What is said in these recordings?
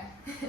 Okay.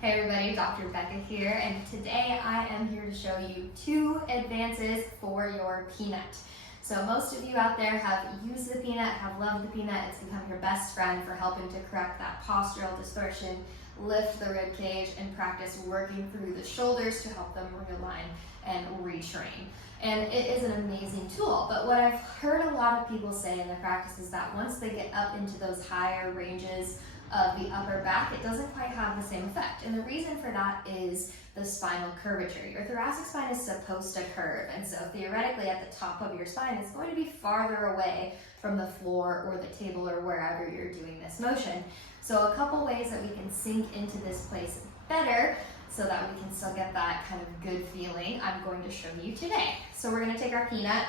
Hey everybody, Dr. Becca here, and today I am here to show you 2 advances for your peanut. So most of you out there have used the peanut, have loved the peanut. It's become your best friend for helping to correct that postural distortion, lift the rib cage, and practice working through the shoulders to help them realign and retrain. And it is an amazing tool, but what I've heard a lot of people say in their practice is that once they get up into those higher ranges of the upper back, it doesn't quite have the same effect. And the reason for that is the spinal curvature. Your thoracic spine is supposed to curve, and so theoretically at the top of your spine it's going to be farther away from the floor or the table or wherever you're doing this motion. So a couple ways that we can sink into this place better so that we can still get that kind of good feeling, I'm going to show you today. So we're going to take our peanut,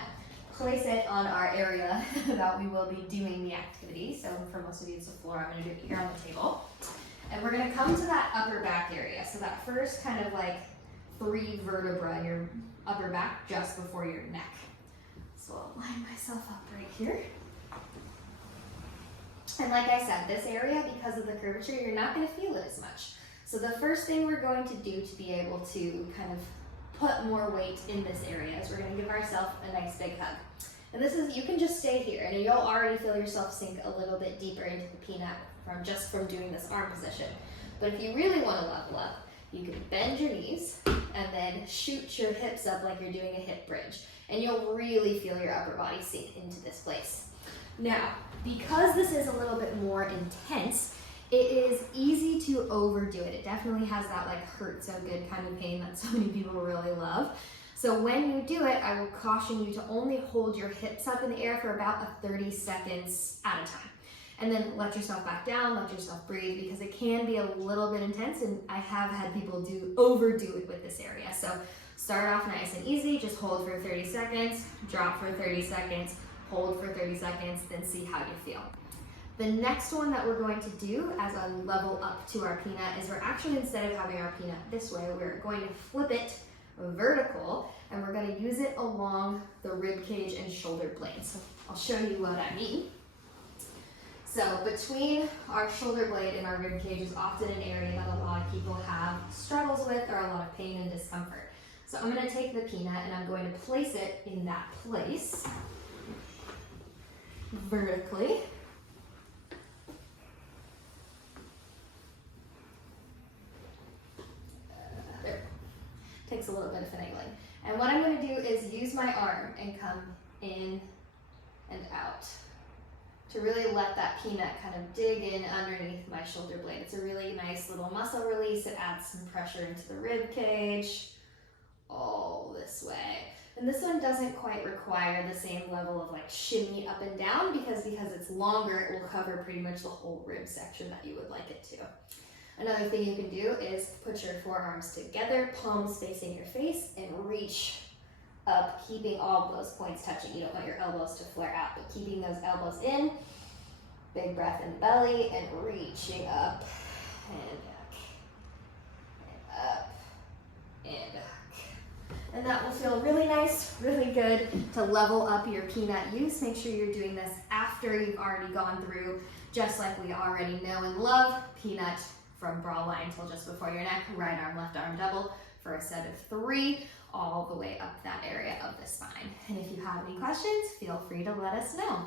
place it on our area that we will be doing the activity. So for most of you it's the floor, I'm going to do it here on the table. And we're going to come to that upper back area. So that first kind of like 3 vertebrae in your upper back just before your neck. So I'll line myself up right here. And like I said, this area, because of the curvature, you're not going to feel it as much. So the first thing we're going to do to be able to kind of put more weight in this area is we're going to give ourselves a nice big hug. And this is, you can just stay here and you'll already feel yourself sink a little bit deeper into the peanut from doing this arm position. But if you really want to level up, you can bend your knees and then shoot your hips up like you're doing a hip bridge. And you'll really feel your upper body sink into this place. Now, because this is a little bit more intense, it is easy to overdo it. It definitely has that like hurt so good kind of pain that so many people really love. So when you do it, I will caution you to only hold your hips up in the air for about 30 seconds at a time. And then let yourself back down, let yourself breathe, because it can be a little bit intense, and I have had people overdo it with this area. So start off nice and easy, just hold for 30 seconds, drop for 30 seconds, hold for 30 seconds, then see how you feel. The next one that we're going to do as a level up to our peanut is we're actually, instead of having our peanut this way, we're going to flip it vertical, and we're going to use it along the rib cage and shoulder blades. So I'll show you what I mean. So between our shoulder blade and our rib cage is often an area that a lot of people have struggles with or a lot of pain and discomfort. So I'm going to take the peanut and I'm going to place it in that place vertically. Takes a little bit of finagling. And what I'm going to do is use my arm and come in and out to really let that peanut kind of dig in underneath my shoulder blade. It's a really nice little muscle release. It adds some pressure into the rib cage all this way. And this one doesn't quite require the same level of like shimmy up and down because it's longer, it will cover pretty much the whole rib section that you would like it to. Another thing you can do is put your forearms together, palms facing your face, and reach up, keeping all of those points touching. You don't want your elbows to flare out, but keeping those elbows in. Big breath in the belly, and reaching up and back, and up and back. And that will feel really nice, really good to level up your peanut use. Make sure you're doing this after you've already gone through, just like we already know and love, peanut from bra line till just before your neck, right arm, left arm double for a set of 3, all the way up that area of the spine. And if you have any questions, feel free to let us know.